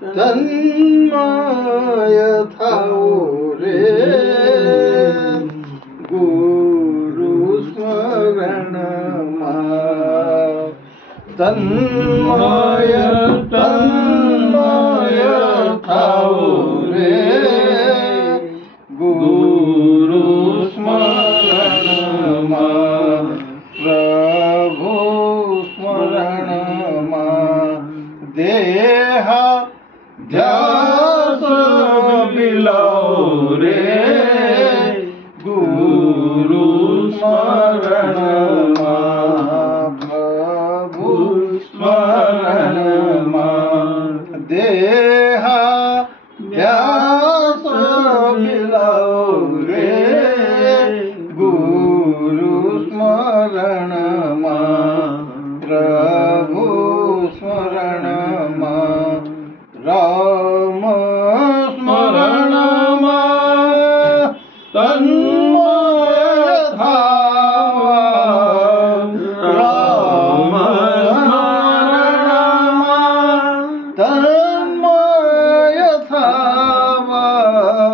તન્મય થાઓ રે ગુરુ સ્મરણમાં. તન્મય થાઓ રે ગુરુ સ્મરણમાં. પ્રભુ સ્મરણમાં દેહાધ્યાસ બિલાવો રે ગુરુ સ્મરણમાં. પ્રભુ સ્મરણમાં દેહાધ્યાસ બિલાવો રે ગુરુ સ્મરણમાં. પ્રભુ સ્મરણમાં રામ સ્મરણમાં તન્મય થાવા. રામ સ્મરણમાં તન્મય થાવા.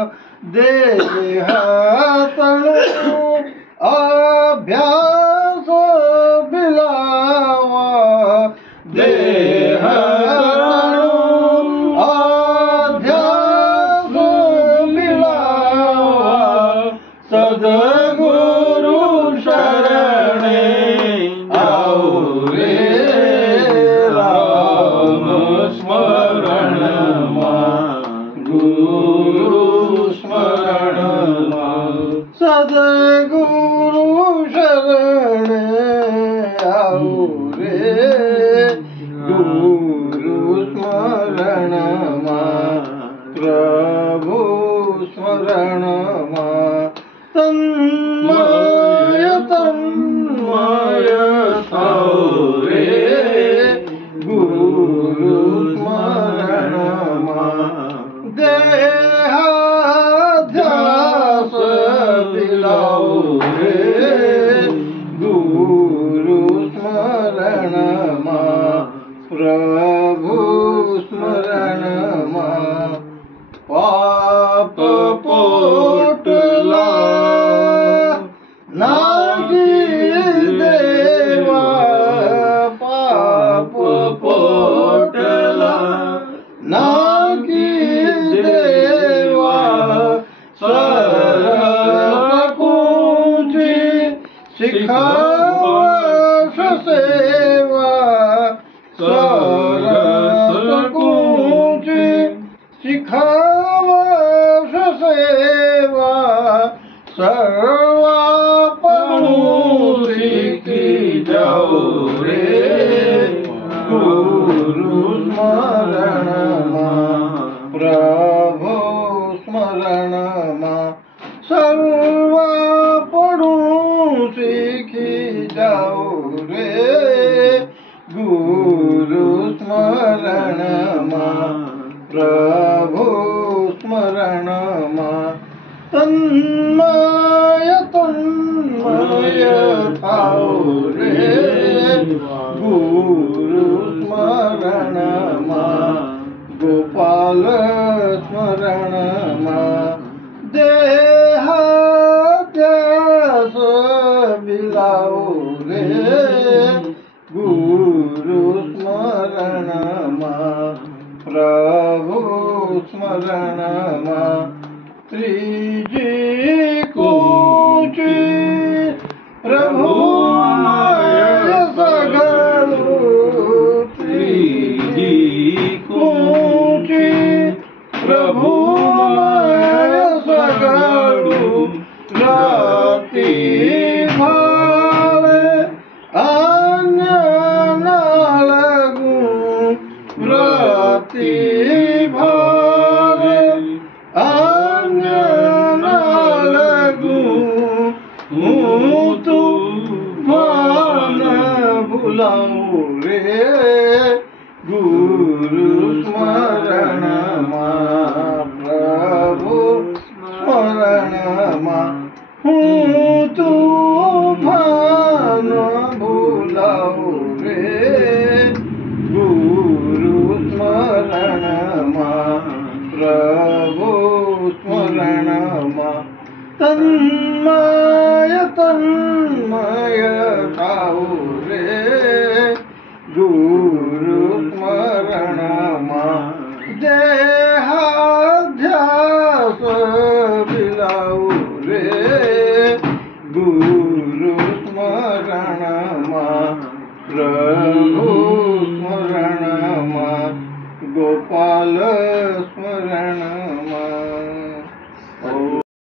દેહાતણું અભ્યાસ બિલાવા. દેહાતણું અધ્યાસ બિલાવા. સદગુરુ શરણે આવો રે રામ સ્મરણમાં ગુરુ સ્મરણમાં. સદગુરુ શરણે આવો રે ગુરુ સ્મરણમાં. પ્રભુ સ્મરણમાં તન્મય થાઓ રે ગુરુ સ્મરણમાં. દેહાધ્યાસ બિલાવો રે ગુરુ સ્મરણમાં. પ્રભુ સ્મરણમાં પાપ પોટલા નાગી દેવા. પાપ પોટલા નાગી દેવા. સરસ કુંજી શિખાવશ સેવા. સરસ કુંજી શિખાવશ સેવા. સર્વાપણું શીખી જાઓ રે ગુરુ સ્મરણમાં. પ્રભુ સ્મરણમાં સર્વાપણું શીખી જાઓ રે ગુરુ સ્મરણમાં. પ્રભુ સ્મરણમાં તન્મય થાઓ રે ગુરુ સ્મરણમાં. ગોપાલ સ્મરણમાં દેહાધ્યાસ બિલાવો રે ગુરુ સ્મરણમાં. પ્રભુ સ્મરણમાં ત્રીજી કુંજી પ્રભુમય સગળું. ત્રીજી કુંજી પ્રભુમય સગળું. રતિ ભાવે અન્ય ના લગું. રતિ ભાવે અન્ય ના લગું. હું તુફાન ભૂલાવું રે ગુરુ સ્મરણમાં. પ્રભુ સ્મરણમાં હું તુફાન ભૂલાવું રે ગુરુ સ્મરણમાં. પ્રભુ સ્મરણમાં તન્મય થાવું રે ગુરુ સ્મરણમાં દેહાધ્યાસ બિલાવું રે ગુરુ સ્મરણમાં પ્રભુ સ્મરણમાં ગોપાલ સ્મરણ